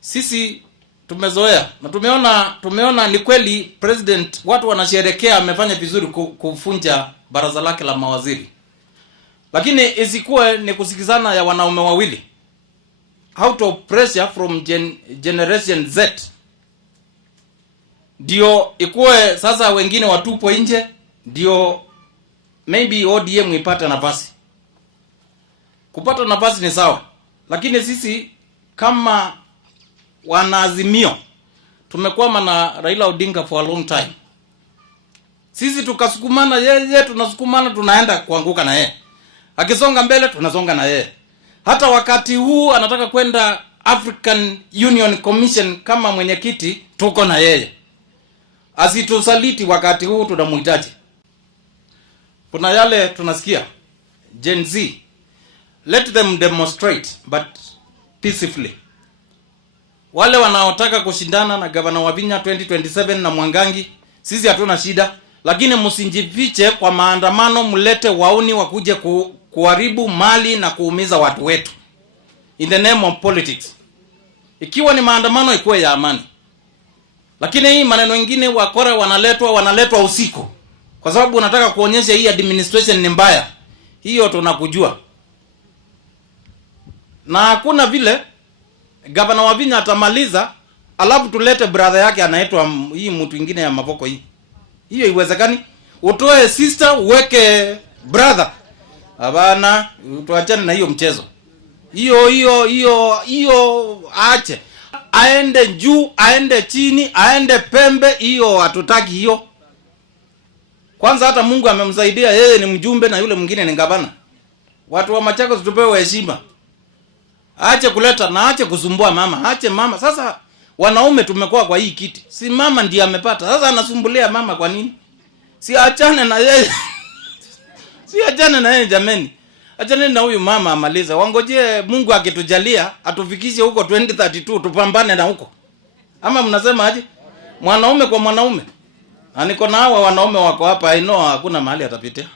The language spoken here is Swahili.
Sisi tumezoea na tumeona ni kweli president, watu wanasherekea amefanya vizuri kufunja baraza lake la mawaziri, lakini isikuwe ni kusikizana ya wanaume wawili out of pressure from generation Z ndio ikuwe sasa wengine watupo nje, ndio maybe ODM ipate nafasi. Kupata nafasi ni sawa, lakini sisi kama wanaazimio tumekwama na Raila Odinga for a long time. Sisi tukasukumana yeye, tunasukumana, tunaenda kuanguka na yeye. Akisonga mbele tunasonga na yeye. Hata wakati huu anataka kwenda African Union Commission kama mwenyekiti, tuko na yeye. Asitusaliti wakati huu, tunamhitaji. Kuna yale tunasikia Gen Z, let them demonstrate but peacefully. Wale wanaotaka kushindana na Gavana Wavinya 2027 na Mwangangi, sisi hatuna shida, lakini msinjifiche kwa maandamano, mlete wauni wakuje kuharibu mali na kuumiza watu wetu in the name of politics. Ikiwa ni maandamano ikuwe ya amani. Lakini hii maneno mengine wakora wanaletwa usiku kwa sababu unataka kuonyesha hii administration ni mbaya. Hiyo tunakujua. Na hakuna vile Gavana Wavinya atamaliza alafu tulete brother yake anaitwa hii mtu mwingine ya mavoko hii. Hiyo iwezekani? Utoe sister uweke brother. Hapana, tuachane na hiyo mchezo. Hiyo aache. Aende juu, aende chini, aende pembe, hiyo hatutaki hiyo. Kwanza hata Mungu amemsaidia, yeye ni mjumbe na yule mwingine ni gavana. Watu wa Machakos tupewe heshima. Aache kuleta na aache kusumbua mama. Aache mama. Sasa wanaume tumekuwa kwa hii kiti. Si mama ndiye amepata. Sasa anasumbulia mama kwa nini? Si achane na yeye. Si achane na yeye jameni. Achane na huyu mama amalize. Wangojee Mungu akitujalia atufikishe huko 2032 tupambane na huko. Ama mnasema aje? Mwanaume kwa mwanaume. Na niko na hawa wanaume wako hapa, I know hakuna mahali atapitia.